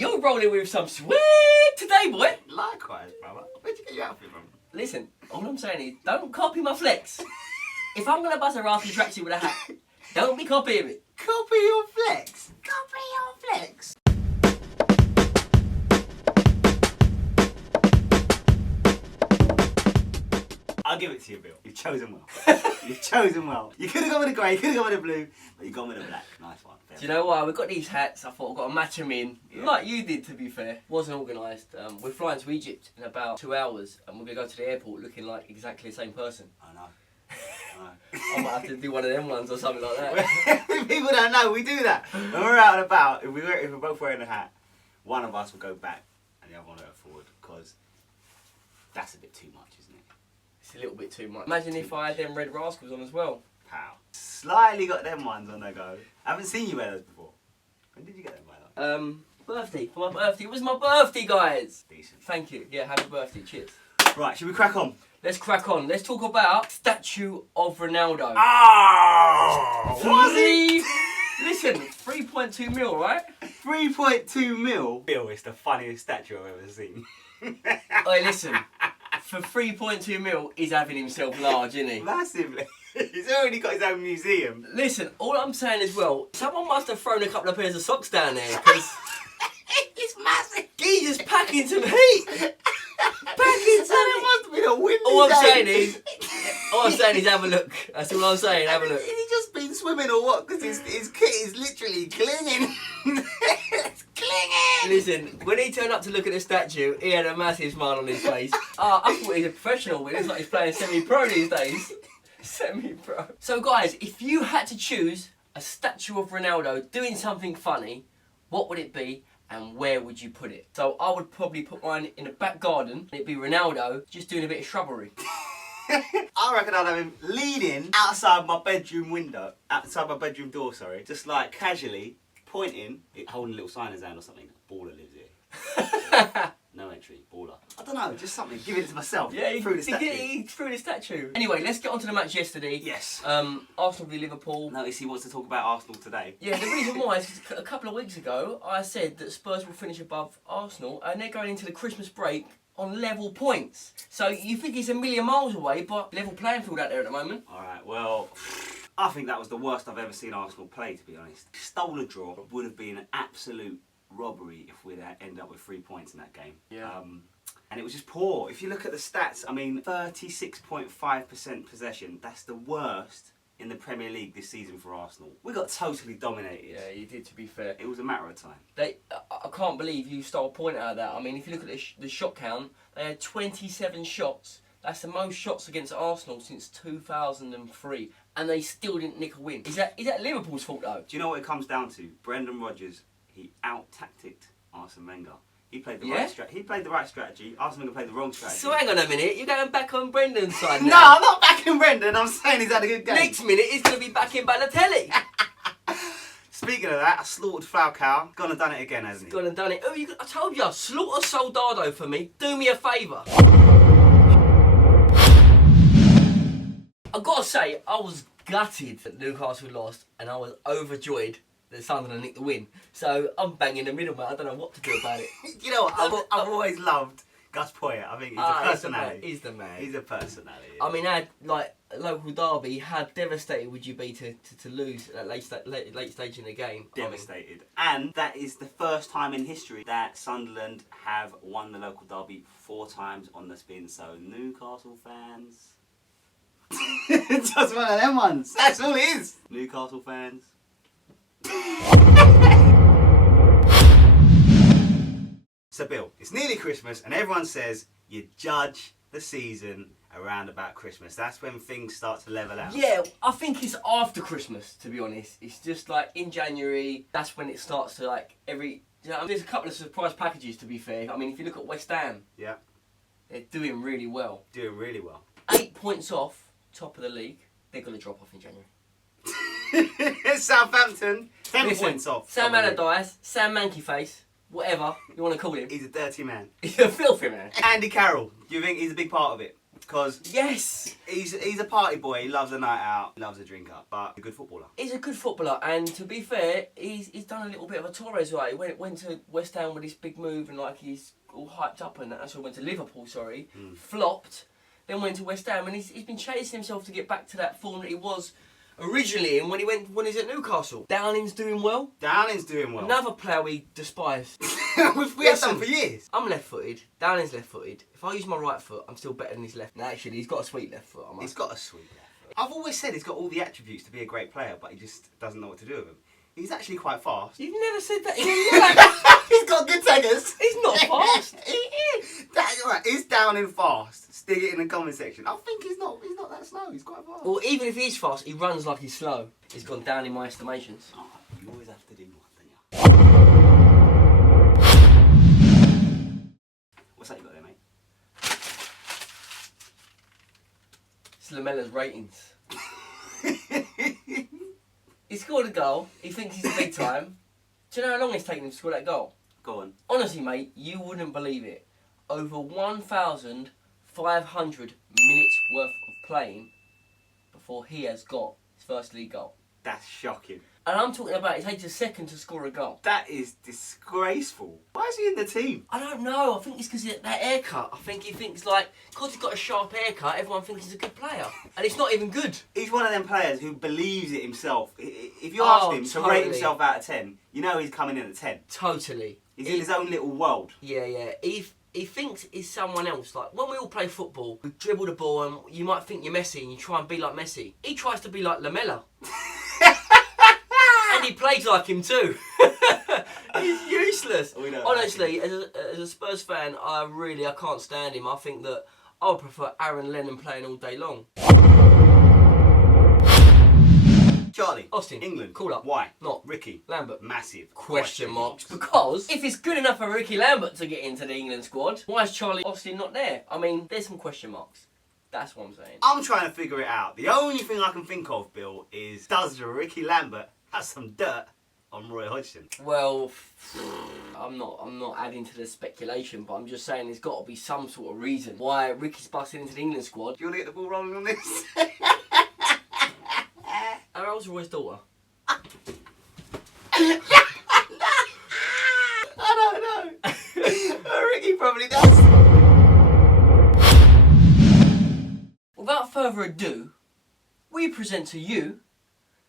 you're rolling with some swag today, boy. Likewise, brother. Where'd you get your outfit from? Listen, all I'm saying is, don't copy my flex. If I'm going to buzz a rascal tracksuit with a hat, don't be copying it. Copy your flex. Copy your flex. I'll give it to you, Bill. You've chosen well. You've chosen well. You could have gone with the grey, you could have gone with the blue, but you've gone with the black. Nice one. Do you know what? We've got these hats. I thought I've got to match them in. Yeah. Like you did, to be fair. Wasn't organised. We're flying to Egypt in about 2 hours and we're going to go to the airport looking like exactly the same person. I know. I might have to do one of them ones or something like that. People don't know, we do that. When we're out and about, if we're both wearing a hat, one of us will go back and the other one will go forward, because that's a bit too much, isn't it? It's a little bit too much. Imagine if I had them red rascals on as well. Pow. Slightly got them ones on the go. I haven't seen you wear those before. When did you get them, by the way? Birthday. For my birthday. It was my birthday, guys. Decent. Thank you. Yeah, happy birthday. Cheers. Right, should we crack on? Let's crack on. Let's talk about statue of Ronaldo. Oh! Was it? Listen, 3.2 mil, right? 3.2 mil? Bill, it's the funniest statue I've ever seen. Hey, listen. For 3.2 mil, he's having himself large, isn't he? Massively. He's already got his own museum. Listen, all I'm saying as well, someone must have thrown a couple of pairs of socks down there, because it's massive. He's just packing some heat. Packing some It must have been a windy All I'm day. saying is have a look. That's all I'm saying, have a look. Has he just been swimming or what? Because his kit is literally clinging. It's clinging. Listen, when he turned up to look at the statue, he had a massive smile on his face. I thought he was a professional, but it's like he's playing semi-pro these days. Semi-pro. So guys, if you had to choose a statue of Ronaldo doing something funny, what would it be and where would you put it? So I would probably put mine in the back garden. It'd be Ronaldo just doing a bit of shrubbery. I reckon I'd have him leaning outside my bedroom window, outside my bedroom door, sorry, just like casually pointing, holding a little sign in his hand or something. Baller lives here. No entry, baller. I don't know, just something. Give it to myself. Yeah, through the statue. He threw the statue. Anyway, let's get on to the match yesterday. Yes. Arsenal v Liverpool. Notice he wants to talk about Arsenal today. Yeah, the reason why is 'cause a couple of weeks ago I said that Spurs will finish above Arsenal and they're going into the Christmas break on level points. So you think it's a million miles away, but level playing field out there at the moment. Alright, well, I think that was the worst I've ever seen Arsenal play, to be honest. Stole a draw would have been an absolute robbery if we'd ended up with 3 points in that game. Yeah. And it was just poor. If you look at the stats, I mean, 36.5% possession. That's the worst in the Premier League this season for Arsenal. We got totally dominated. Yeah, you did, to be fair. It was a matter of time. I can't believe you stole a point out of that. I mean, if you look at the shot count, they had 27 shots. That's the most shots against Arsenal since 2003. And they still didn't nick a win. Is that Liverpool's fault, though? Do you know what it comes down to? Brendan Rodgers, he out-tacticked Arsene Wenger. He played the right strategy. He played the right strategy. Arsene Wenger played the wrong strategy. So hang on a minute, you're going back on Brendan's side now? No, I'm not backing Brendan. I'm saying he's had a good game. Next minute, he's going to be back in Balotelli. Speaking of that, I slaughtered Falcao. Gone and done it again, hasn't he? Gone and done it. Oh, I told you, slaughter Soldado for me. Do me a favour. I've got to say, I was gutted that Newcastle lost, and I was overjoyed that Sunderland nicked the win. So I'm bang in the middle, mate. I don't know what to do about it. You know what? I've always loved Gus Poyet. I think he's a personality. He's the man. He's a personality. I mean, like local derby, how devastated would you be to lose at late stage in the game? Devastated. And that is the first time in history that Sunderland have won the local derby 4 times on the spin. So Newcastle fans, just one of them ones. That's all it is. Newcastle fans. So Bill, it's nearly Christmas and everyone says you judge the season around about Christmas. That's when things start to level out. Yeah, I think it's after Christmas, to be honest. It's just like in January, that's when it starts to like there's a couple of surprise packages, to be fair. I mean, if you look at West Ham, yeah, they're doing really well. Doing really well. 8 points off, top of the league. They're going to drop off in January. Southampton, 10 points off. Sam Allardyce, Sam Manky Face, whatever you want to call him. He's a dirty man. He's a filthy man. Andy Carroll, do you think he's a big part of it? because Yes! he's a party boy. He loves a night out. He loves a drink up, but he's a good footballer. He's a good footballer, and to be fair, he's done a little bit of a Torres way. He went to West Ham with this big move, and like he's all hyped up, and that's why went to Liverpool. Flopped, then went to West Ham, and he's been chasing himself to get back to that form that he was originally. And when he's at Newcastle, Downing's doing well. Downing's doing well. Another player we despise. we have done for years. I'm left-footed. Downing's left-footed. If I use my right foot, I'm still better than his left. No, actually, he's got a sweet left foot. He's got a sweet left foot. I've always said he's got all the attributes to be a great player, but he just doesn't know what to do with them. He's actually quite fast. You've never said that. He's got good taggers. He's not fast. He is. Right, is Downing fast? Stick it in the comment section. I think he's not that slow. He's quite fast. Well, even if he's fast, he runs like he's slow. He's gone down in my estimations. Oh, you always have to do one, don't you? What's that you got there, mate? It's Lamela's ratings. He scored a goal. He thinks he's big time. Do you know how long it's taken him to score that goal? Go on. Honestly, mate, you wouldn't believe it. Over 1,500 minutes worth of playing before he has got his first league goal. That's shocking. And I'm talking about it takes a second to score a goal. That is disgraceful. Why is he in the team? I don't know. I think it's because of that haircut. I think he thinks because he's got a sharp haircut, everyone thinks he's a good player. And it's not even good. He's one of them players who believes it himself. If you ask him to rate himself out of 10, you know he's coming in at 10. Totally. He's in his own little world. Yeah. He thinks he's someone else. Like, when we all play football, we dribble the ball and you might think you're Messi and you try and be like Messi. He tries to be like Lamela. And he plays like him too. He's useless. Honestly, as a Spurs fan, I can't stand him. I think that I would prefer Aaron Lennon playing all day long. Charlie. Austin. England. Call up. Why? Not. Ricky. Lambert. Massive. Question marks. Because if it's good enough for Ricky Lambert to get into the England squad, why is Charlie Austin not there? I mean, there's some question marks. That's what I'm saying. I'm trying to figure it out. The only thing I can think of, Bill, is does Ricky Lambert have some dirt on Roy Hodgson? Well, I'm not adding to the speculation, but I'm just saying there's got to be some sort of reason why Ricky's busting into the England squad. Do you want to get the ball rolling on this? How old's Roy's daughter? I don't know. Ricky probably does. Without further ado, we present to you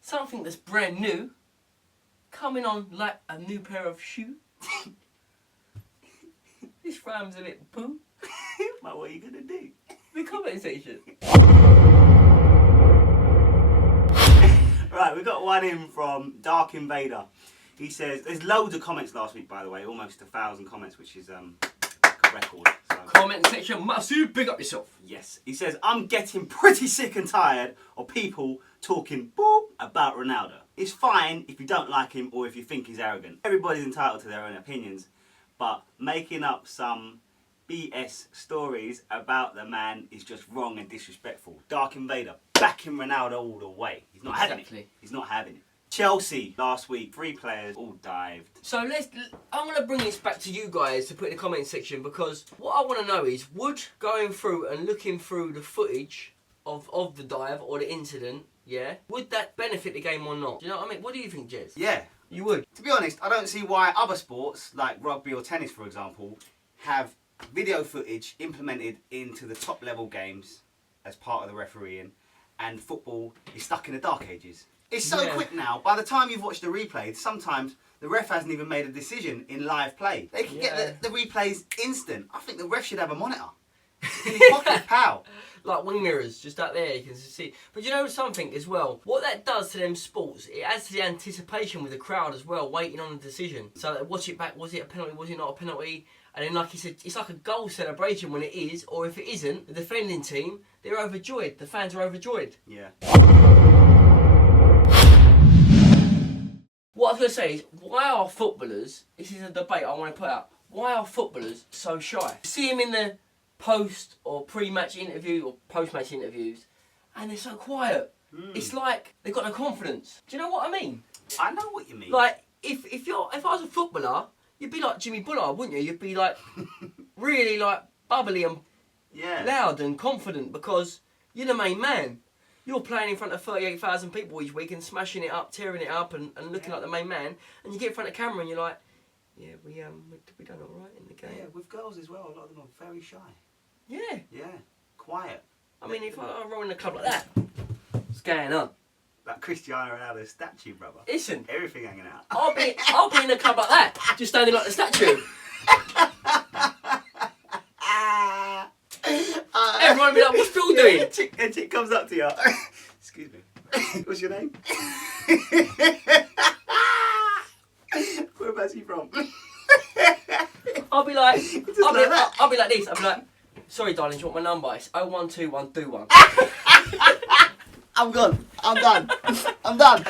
something that's brand new, coming on like a new pair of shoes. This rhymes a bit poo. But what are you gonna do? The comment section. Right, we got one in from Dark Invader. He says, there's loads of comments last week, by the way, almost 1,000 comments, which is a record. So. Comment section massive, big up yourself. Yes. He says, I'm getting pretty sick and tired of people talking boop about Ronaldo. It's fine if you don't like him or if you think he's arrogant. Everybody's entitled to their own opinions, but making up some BS stories about the man is just wrong and disrespectful. Dark Invader, backing Ronaldo all the way. He's not having it. He's not having it. Chelsea, last week, 3 players all dived. So I'm going to bring this back to you guys to put in the comment section, because what I want to know is, would going through and looking through the footage of the dive or the incident, yeah, would that benefit the game or not? Do you know what I mean? What do you think, Jez? Yeah. You would? To be honest, I don't see why other sports, like rugby or tennis for example, have video footage implemented into the top level games as part of the refereeing, and football is stuck in the dark ages. It's so quick now. By the time you've watched the replay, sometimes the ref hasn't even made a decision in live play. They can get the replays instant. I think the ref should have a monitor in his pocket, pal. Like wing mirrors, just out there, you can see. But you know something as well? What that does to them sports, it adds to the anticipation with the crowd as well, waiting on the decision. So they watch it back, was it a penalty, was it not a penalty? And then, like he said, it's like a goal celebration when it is, or if it isn't, the defending team, they're overjoyed. The fans are overjoyed. Yeah. What I was going to say is, why are footballers, this is a debate I want to put out, why are footballers so shy? See him in the post or pre-match interview or post-match interviews, and they're so quiet. It's like they've got no confidence. Do you know what I mean? I know what you mean. Like, if I was a footballer, you'd be like Jimmy Bullard, wouldn't you? You'd be like really like bubbly and loud and confident because you're the main man. You're playing in front of 38,000 people each week and smashing it up, tearing it up, and looking like the main man. And you get in front of the camera and you're like, yeah, we done all right in the game. Yeah, with girls as well. A lot of them are very shy. Yeah. Yeah, quiet. I mean, if I roll in a club like that, what's going on? Like Cristiano Ronaldo's statue, brother. Listen, Everything hanging out. I'll be in a club like that, just standing like the statue. Everyone will be like, what's Bill doing? A chick comes up to you. Excuse me. What's your name? Whereabouts are you from? I'll be like, that. I'll be like this. I'll be like, sorry, darling, do you want my number? It's 0121 do one. I'm gone. I'm done. I'm done.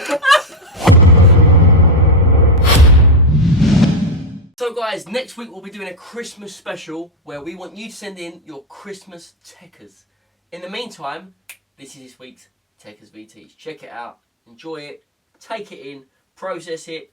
So guys, next week we'll be doing a Christmas special where we want you to send in your Christmas techers. In the meantime, this is this week's Techers VTs. Check it out, enjoy it, take it in, process it,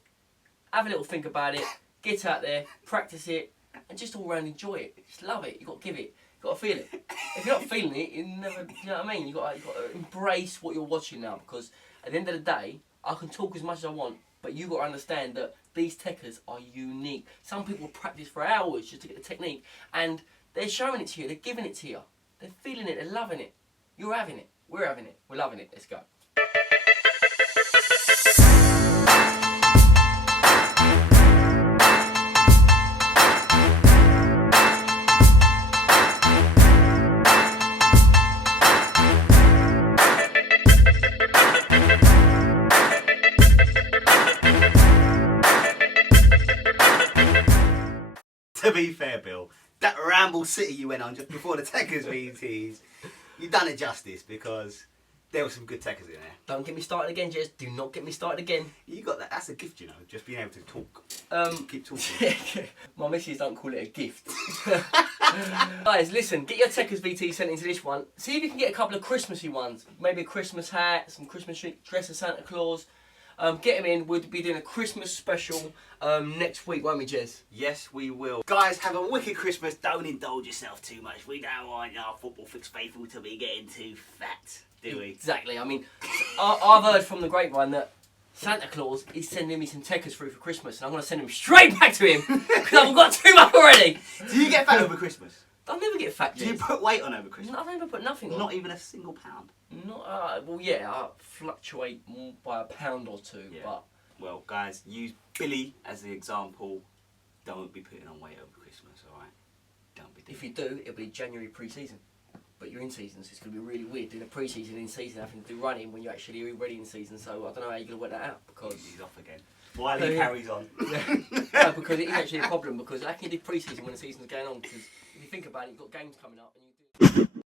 have a little think about it, get out there, practice it, and just all round enjoy it. Just love it. You've got to give it. You've got to feel it. If you're not feeling it, you never. You know what I mean? You've got to embrace what you're watching now, because at the end of the day, I can talk as much as I want, but you've got to understand that these techers are unique. Some people practice for hours just to get the technique, and they're showing it to you. They're giving it to you. They're feeling it. They're loving it. You're having it. We're having it. We're loving it. Let's go. To be fair, Bill, that Ramble City you went on just before the Techers VTs, you done it justice because there were some good Techers in there. Don't get me started again, Jez. Do not get me started again. You got that. That's a gift, you know, just being able to talk. Keep talking. My missus don't call it a gift. Guys, listen, get your Techers VT sent into this one. See if you can get a couple of Christmassy ones. Maybe a Christmas hat, some Christmas dress of Santa Claus. Get them in. We'll be doing a Christmas special next week, won't we, Jez? Yes, we will. Guys, have a wicked Christmas. Don't indulge yourself too much. We don't want our Football Fix faithful to be getting too fat, do we? Exactly. I mean, I've heard from the grapevine that Santa Claus is sending me some techers through for Christmas, and I'm going to send them straight back to him because I've got too much already. Do you get fat over Christmas? I'll never get fat, Jez. Do you put weight on over Christmas? No, I've never put nothing on. Not even a single pound? Well, yeah, I fluctuate more by a pound or two, Yeah. but... Well, guys, use Billy as the example. Don't be putting on weight over Christmas, alright? Don't be doing If you do, it'll be January pre-season. But you're in season, so it's going to be really weird doing a pre-season in season, having to do running when you're actually already in season, so I don't know how you're going to work that out, because... He's off again. While he carries on. No, because it is actually a problem, because how can you do pre-season when the season's going on? Because if you think about it, you've got games coming up, and you do...